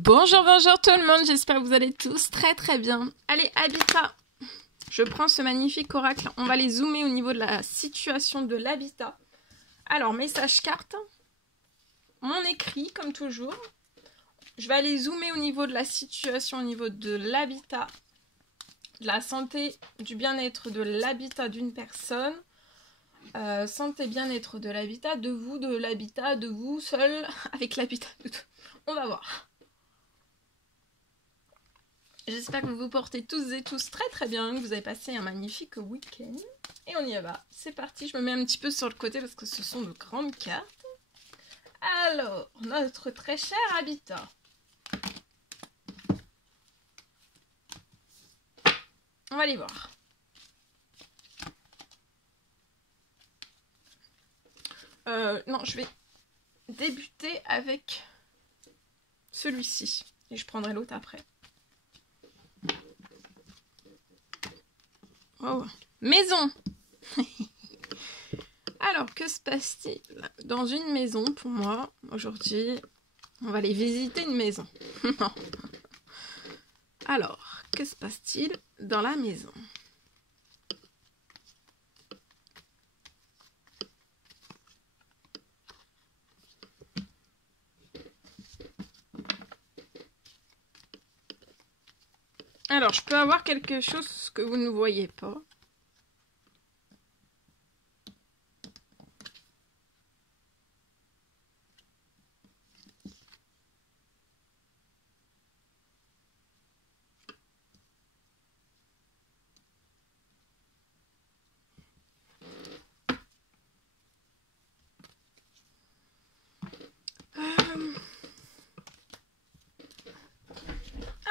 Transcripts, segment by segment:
Bonjour, bonjour tout le monde, j'espère que vous allez tous très bien. Allez, habitat. Je prends ce magnifique oracle, on va les zoomer au niveau de la situation de l'habitat. Alors, message carte, mon écrit comme toujours. Je vais aller zoomer au niveau de la situation, au niveau de l'habitat, de la santé, du bien-être de l'habitat d'une personne. Santé, bien-être de l'habitat, de vous seul, avec l'habitat de tout. On va voir. J'espère que vous vous portez tous et tous très bien, que vous avez passé un magnifique week-end. Et on y va, c'est parti, je me mets un petit peu sur le côté parce que ce sont de grandes cartes. Alors, notre très cher habitat. On va aller voir. Non, je vais débuter avec celui-ci. Et je prendrai l'autre après. Oh, maison. Alors, que se passe-t-il dans une maison pour moi aujourd'hui? On va aller visiter une maison. Non. Alors, que se passe-t-il dans la maison? Alors, je peux avoir quelque chose que vous ne voyez pas.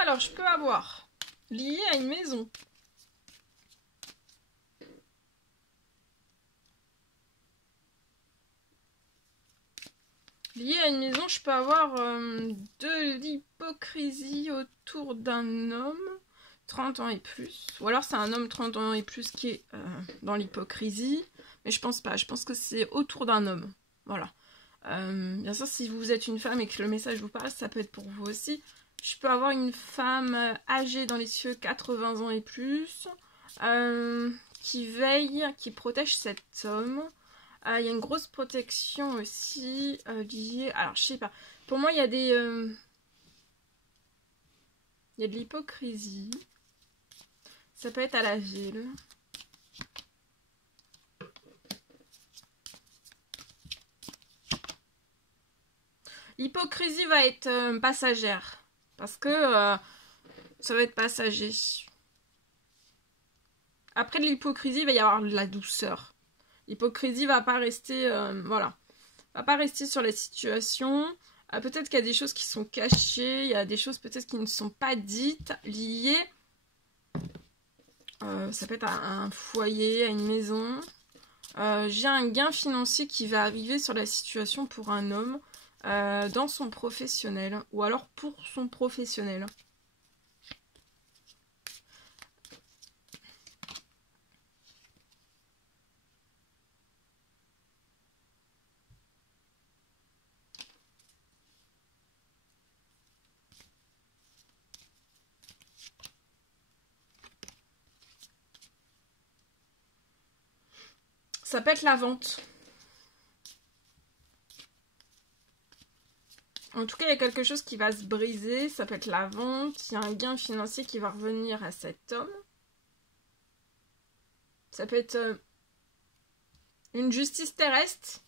Alors, je peux avoir lié à une maison. Lié à une maison, je peux avoir de l'hypocrisie autour d'un homme 30 ans et plus. Ou alors c'est un homme 30 ans et plus qui est dans l'hypocrisie. Mais je pense pas, je pense que c'est autour d'un homme. Voilà. Bien sûr, si vous êtes une femme et que le message vous parle, ça peut être pour vous aussi. Je peux avoir une femme âgée dans les cieux, 80 ans et plus, qui veille, qui protège cet homme. Il y a une grosse protection aussi liée... Alors, je sais pas. Pour moi, il y a des... il y a de l'hypocrisie. Ça peut être à la ville. L'hypocrisie va être passagère. Parce que ça va être passager. Après de l'hypocrisie, il va y avoir de la douceur. L'hypocrisie va pas rester... voilà. Va pas rester sur la situation. Peut-être qu'il y a des choses qui sont cachées. Il y a des choses peut-être qui ne sont pas dites. Liées. Ça peut être à un foyer, à une maison. J'ai un gain financier qui va arriver sur la situation pour un homme. Dans son professionnel. Ou alors pour son professionnel. Ça peut être la vente. En tout cas, il y a quelque chose qui va se briser. Ça peut être la vente. Il y a un gain financier qui va revenir à cet homme. Ça peut être une justice terrestre.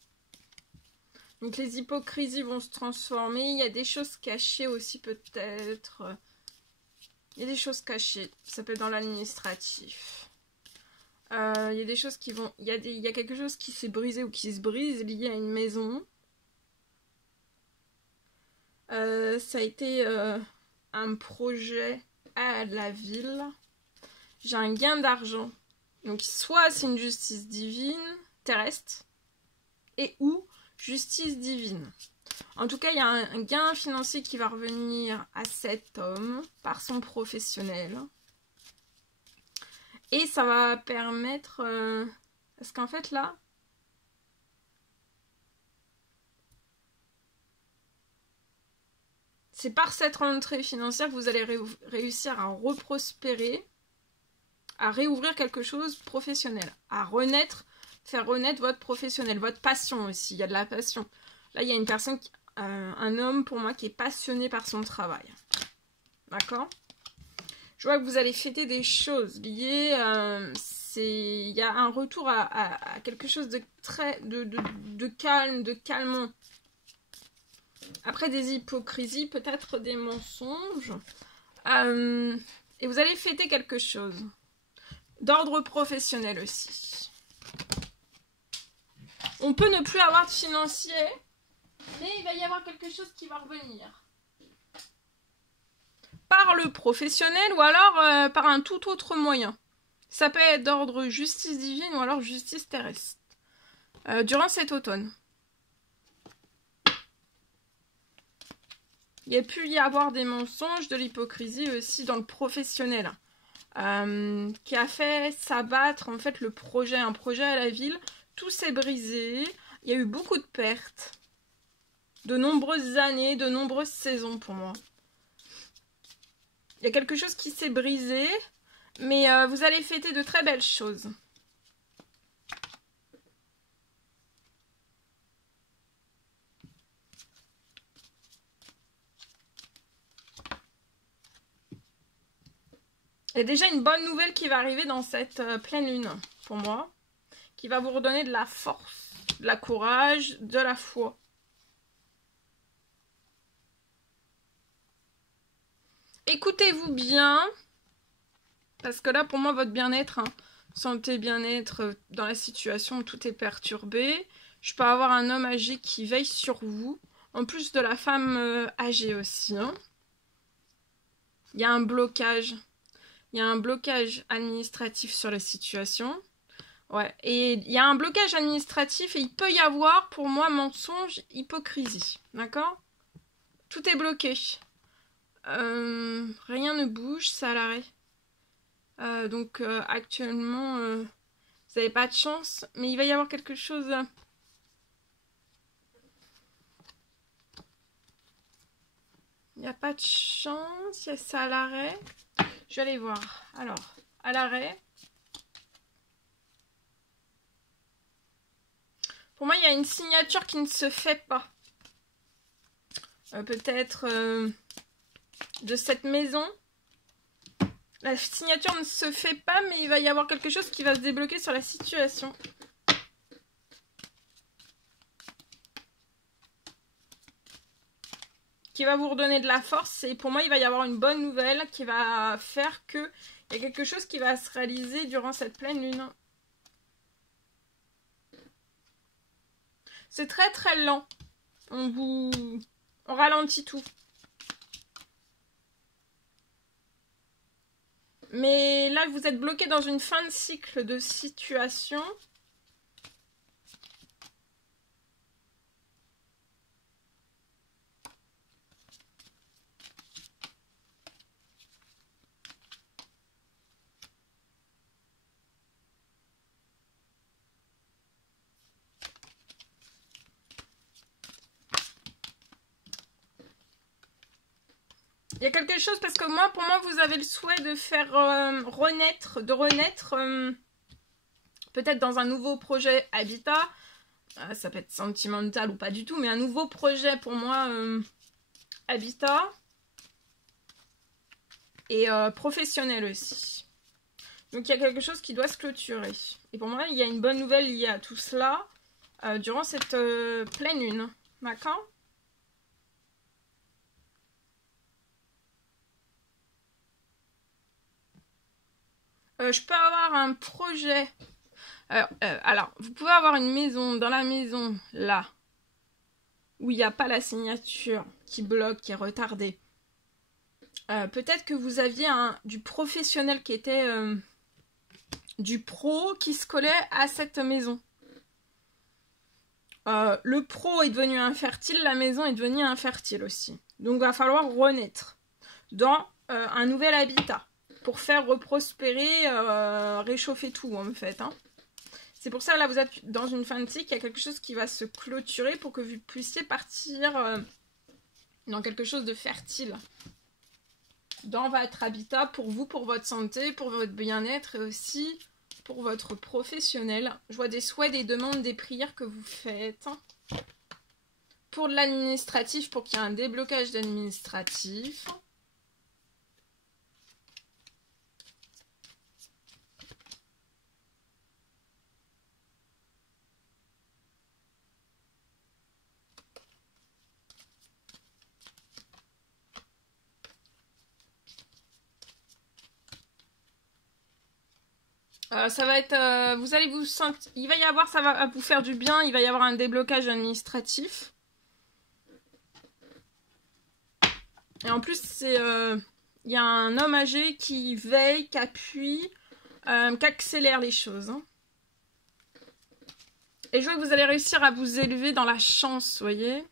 Donc les hypocrisies vont se transformer. Il y a des choses cachées aussi peut-être. Il y a des choses cachées. Ça peut être dans l'administratif. Il y a des choses qui vont... Il y a quelque chose qui s'est brisé ou qui se brise lié à une maison. Ça a été un projet à la ville. J'ai un gain d'argent. Donc soit c'est une justice divine, terrestre, et ou justice divine. En tout cas, il y a un gain financier qui va revenir à cet homme par son professionnel. Et ça va permettre... parce qu'en fait là... c'est par cette rentrée financière que vous allez réussir à reprospérer, à réouvrir quelque chose professionnel, à renaître, faire renaître votre professionnel, votre passion aussi. Il y a de la passion. Là, il y a une personne, un homme pour moi qui est passionné par son travail. D'accord? Je vois que vous allez fêter des choses liées. Il y a un retour à quelque chose de très de calme, de calmant. Après des hypocrisies, peut-être des mensonges. Et vous allez fêter quelque chose. D'ordre professionnel aussi. On peut ne plus avoir de financier, mais il va y avoir quelque chose qui va revenir. Par le professionnel ou alors par un tout autre moyen. Ça peut être d'ordre justice divine ou alors justice terrestre. Durant cet automne. Il y a pu y avoir des mensonges, de l'hypocrisie aussi dans le professionnel. Qui a fait s'abattre en fait le projet, un projet à la ville. Tout s'est brisé. Il y a eu beaucoup de pertes. De nombreuses années, de nombreuses saisons pour moi. Il y a quelque chose qui s'est brisé, mais vous allez fêter de très belles choses. Il y a déjà une bonne nouvelle qui va arriver dans cette pleine lune, pour moi, qui va vous redonner de la force, de la courage, de la foi. Écoutez-vous bien, parce que là, pour moi, votre bien-être, santé, bien-être, dans la situation où tout est perturbé, je peux avoir un homme âgé qui veille sur vous, en plus de la femme âgée aussi. Il y a un blocage. Il y a un blocage administratif sur la situation. Ouais, et il y a un blocage administratif et il peut y avoir, pour moi, mensonge, hypocrisie. D'accord? Tout est bloqué. Rien ne bouge, c'est à l'arrêt. Donc actuellement, vous n'avez pas de chance, mais il va y avoir quelque chose. Il n'y a pas de chance, il y a ça à l'arrêt. Je vais aller voir. Alors, à l'arrêt. Pour moi, il y a une signature qui ne se fait pas. Peut-être de cette maison. La signature ne se fait pas, mais il va y avoir quelque chose qui va se débloquer sur la situation. Qui va vous redonner de la force. Et pour moi, il va y avoir une bonne nouvelle qui va faire que il y a quelque chose qui va se réaliser durant cette pleine lune. C'est très très lent. On ralentit tout. Mais là, vous êtes bloqué dans une fin de cycle de situation. Il y a quelque chose, parce que moi, pour moi, vous avez le souhait de faire renaître, peut-être dans un nouveau projet habitat. Ça peut être sentimental ou pas du tout, mais un nouveau projet pour moi, habitat. Et professionnel aussi. Donc il y a quelque chose qui doit se clôturer. Et pour moi, il y a une bonne nouvelle liée à tout cela durant cette pleine lune. D'accord ? Je peux avoir un projet. Alors, vous pouvez avoir une maison, dans la maison, là, où il n'y a pas la signature qui bloque, qui est retardée. Peut-être que vous aviez du professionnel qui était du pro qui se collait à cette maison. Le pro est devenu infertile, la maison est devenue infertile aussi. Donc il va falloir renaître dans un nouvel habitat pour faire reprospérer, réchauffer tout en fait. C'est pour ça là vous êtes dans une fin de cycle, il y a quelque chose qui va se clôturer pour que vous puissiez partir dans quelque chose de fertile dans votre habitat, pour vous, pour votre santé, pour votre bien-être et aussi pour votre professionnel. Je vois des souhaits, des demandes, des prières que vous faites. Pour de l'administratif, pour qu'il y ait un déblocage d'administratif. Ça va être, vous allez vous sentir, il va y avoir, ça va vous faire du bien, il va y avoir un déblocage administratif. Et en plus, c'est, il y a un homme âgé qui veille, qui appuie, qui accélère les choses. Hein. Et je vois que vous allez réussir à vous élever dans la chance, vous voyez.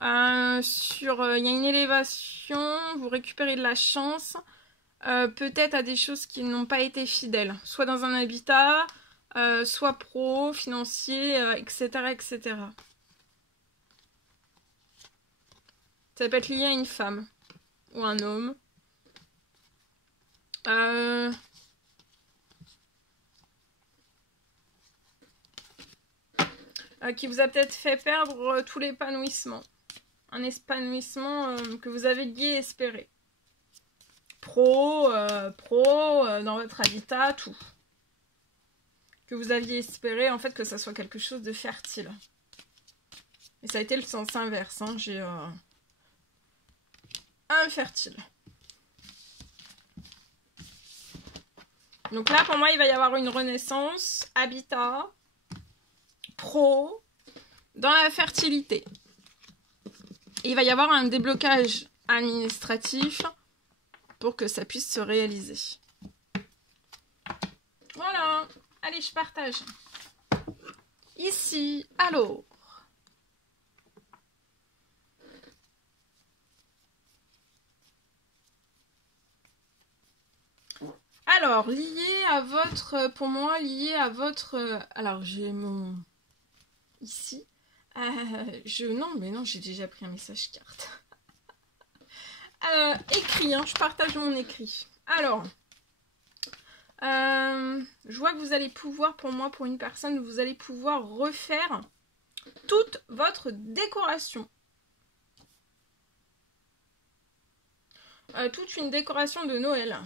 Il y a une élévation, vous récupérez de la chance. Peut-être à des choses qui n'ont pas été fidèles, soit dans un habitat, soit pro, financier, etc., etc. Ça peut être lié à une femme ou un homme. Qui vous a peut-être fait perdre tout l'épanouissement. Un épanouissement que vous aviez espéré. Pro, dans votre habitat, tout. Que vous aviez espéré, en fait, que ça soit quelque chose de fertile. Et ça a été le sens inverse. Hein. J'ai infertile. Donc là, pour moi, il va y avoir une renaissance, habitat, pro, dans la fertilité. Et il va y avoir un déblocage administratif pour que ça puisse se réaliser. Voilà. Allez, je partage. Ici, alors. Alors, lié à votre, pour moi, lié à votre, alors j'ai mon, ici, non, mais non, j'ai déjà pris un message carte. Écrit, hein, je partage mon écrit. Alors, je vois que vous allez pouvoir, pour moi, pour une personne, vous allez pouvoir refaire toute votre décoration. Toute une décoration de Noël.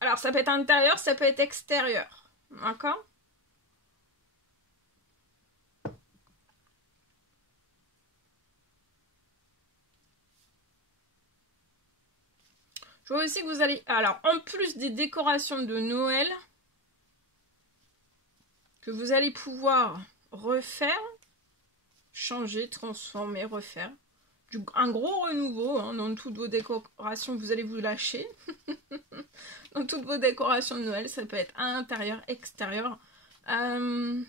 Alors, ça peut être intérieur, ça peut être extérieur. D'accord ? Je vois aussi que vous allez... Alors, en plus des décorations de Noël, que vous allez pouvoir refaire, changer, transformer, refaire. Un gros renouveau hein, dans toutes vos décorations, vous allez vous lâcher. Dans toutes vos décorations de Noël, ça peut être intérieur, extérieur. Je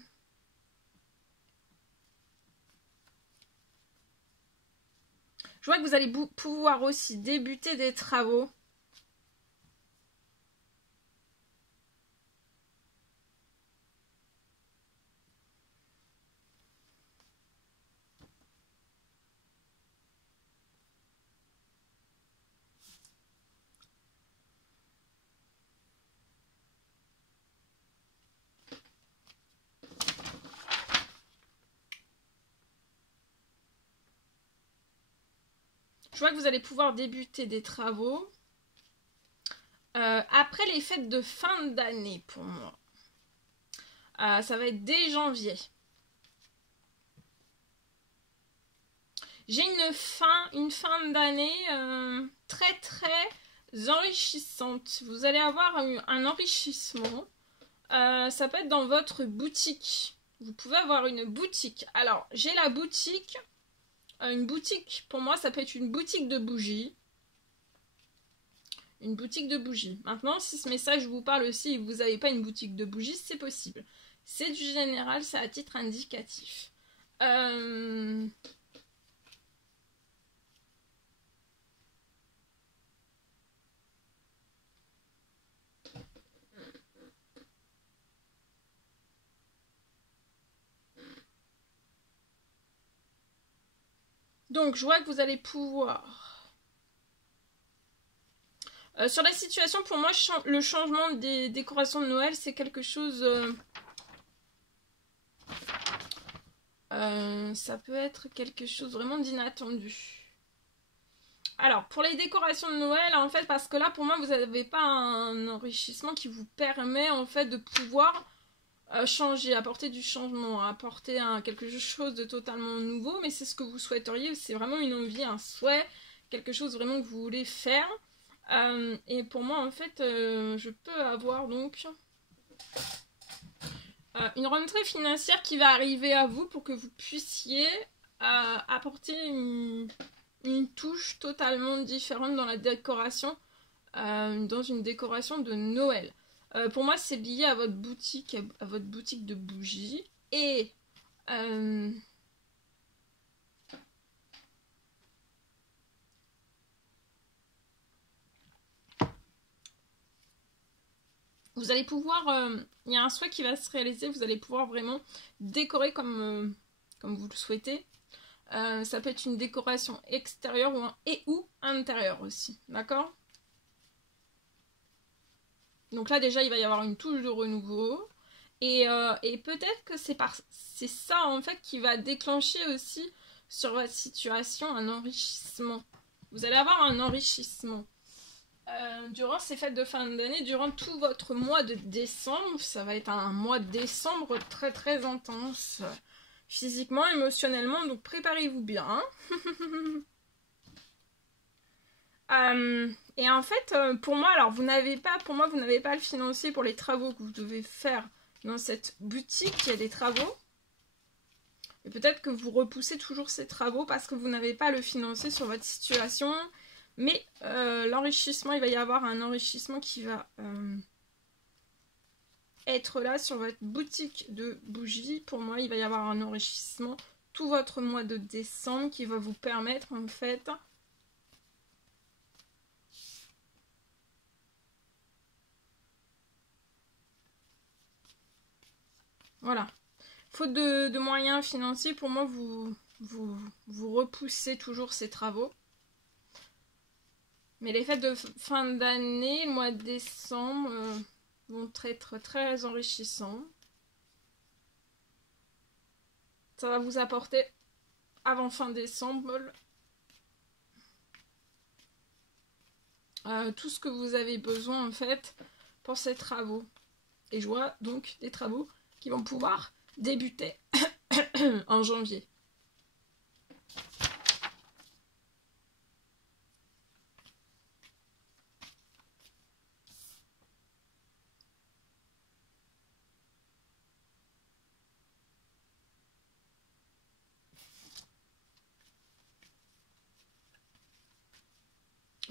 vois que vous allez pouvoir aussi débuter des travaux. Je vois que vous allez pouvoir débuter des travaux après les fêtes de fin d'année pour moi. Ça va être dès janvier. J'ai une fin d'année très très enrichissante. Vous allez avoir un enrichissement. Ça peut être dans votre boutique. Vous pouvez avoir une boutique. Alors, j'ai la boutique. Une boutique, pour moi, ça peut être une boutique de bougies. Une boutique de bougies. Maintenant, si ce message vous parle aussi et que vous n'avez pas une boutique de bougies, c'est possible. C'est du général, c'est à titre indicatif. Donc, je vois que vous allez pouvoir... sur la situation, pour moi, le changement des décorations de Noël, c'est quelque chose... ça peut être quelque chose vraiment d'inattendu. Alors, pour les décorations de Noël, en fait, parce que là, pour moi, vous n'avez pas un enrichissement qui vous permet, en fait, de pouvoir changer, apporter du changement, apporter quelque chose de totalement nouveau, mais c'est ce que vous souhaiteriez, c'est vraiment une envie, un souhait, quelque chose vraiment que vous voulez faire. Et pour moi, en fait, je peux avoir donc une rentrée financière qui va arriver à vous pour que vous puissiez apporter une touche totalement différente dans la décoration, dans une décoration de Noël. Pour moi, c'est lié à votre boutique de bougies. Et vous allez pouvoir, il y a un souhait qui va se réaliser, vous allez pouvoir vraiment décorer comme vous le souhaitez. Ça peut être une décoration extérieure ou intérieure aussi, d'accord? Donc là déjà il va y avoir une touche de renouveau. Et peut-être que c'est ça en fait qui va déclencher aussi sur votre situation un enrichissement. Vous allez avoir un enrichissement. Durant ces fêtes de fin d'année, durant tout votre mois de décembre, ça va être un mois de décembre très très intense. Physiquement, émotionnellement, donc préparez-vous bien. Et en fait, pour moi, alors vous n'avez pas le financier pour les travaux que vous devez faire dans cette boutique. Il y a des travaux. Et peut-être que vous repoussez toujours ces travaux parce que vous n'avez pas le financier sur votre situation. Mais l'enrichissement, il va y avoir un enrichissement qui va être là sur votre boutique de bougies. Pour moi, il va y avoir un enrichissement tout votre mois de décembre qui va vous permettre en fait voilà. Faute de moyens financiers, pour moi, vous repoussez toujours ces travaux. Mais les fêtes de fin d'année, le mois de décembre, vont être très enrichissants. Ça va vous apporter, avant fin décembre, tout ce que vous avez besoin, en fait, pour ces travaux. Et je vois donc des travaux qui vont pouvoir débuter en janvier.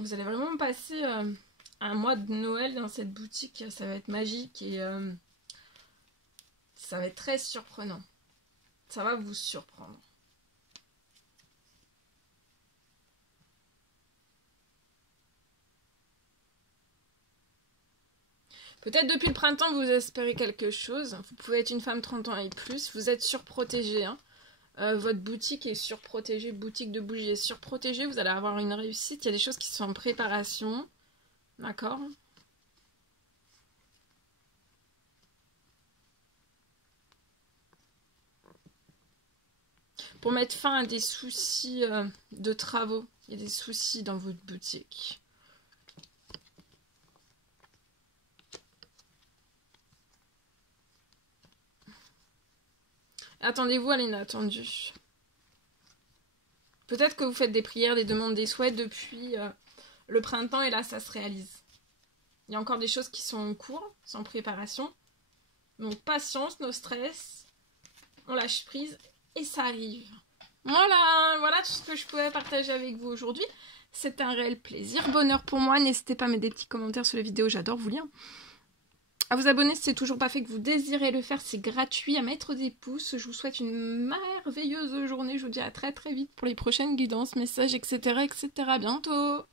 Vous allez vraiment passer un mois de Noël dans cette boutique. Ça va être magique et ça va être très surprenant. Ça va vous surprendre. Peut-être depuis le printemps, vous espérez quelque chose. Vous pouvez être une femme 30 ans et plus. Vous êtes surprotégée. Hein. Votre boutique est surprotégée. Boutique de bougies est surprotégée. Vous allez avoir une réussite. Il y a des choses qui sont en préparation. D'accord ? Pour mettre fin à des soucis de travaux. Il y a des soucis dans votre boutique. Attendez-vous à l'inattendu. Peut-être que vous faites des prières, des demandes, des souhaits depuis le printemps et là ça se réalise. Il y a encore des choses qui sont en cours, sans préparation. Donc patience, no stress, on lâche prise et ça arrive. Voilà tout ce que je pouvais partager avec vous aujourd'hui. C'était un réel plaisir, bonheur pour moi. N'hésitez pas à mettre des petits commentaires sur les vidéos, j'adore vous lire. À vous abonner si c'est toujours pas fait, que vous désirez le faire, c'est gratuit, à mettre des pouces. Je vous souhaite une merveilleuse journée, je vous dis à très très vite pour les prochaines guidances, messages, etc. etc. À bientôt.